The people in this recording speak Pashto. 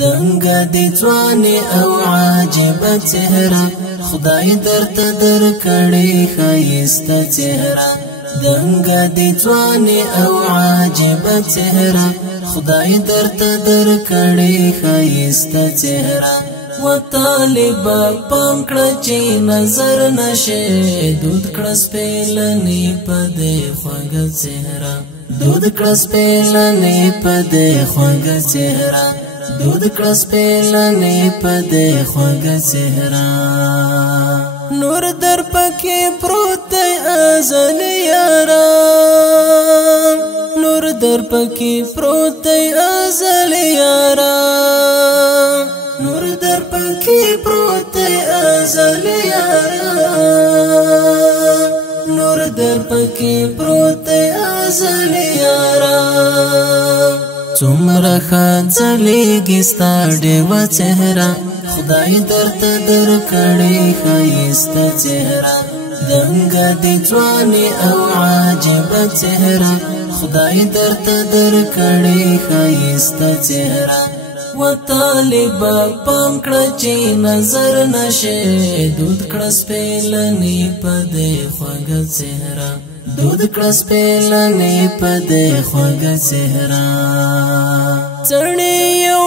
دنګه دي ځواني او عاجبه چهره خدای درته درکړې ښایسته چهره دنګه دي ځواني او عاجبه چهره خدای درته درکړې ښایسته چهره و طالبه پام کړه چې نظر نشي دود کړه سپېلنې په دې خوږه چهره دود کړه سپېلنې په دې خوږه چهره دود کړه سپېلنې په دې خوږه چهره نور در پکې پروت دی ازل یارا نور در پکې پروت دی ازل یارا نور در پکې پروت دی ازل یارا نور در پکې پروت دی ازل یارا څومره ښځلېږي ستا ډېوه چهره خدای درته درکړې ښایسته چهره دنګه دي ځواني او عاجبه چهره خدای درته درکړې ښایسته چهره و طالبه پام کړه چې نظر نشي دود کړه سپېلنې په دې خوږه چهره دود کړه سپېلنې په دې خوږه چهره څڼې یو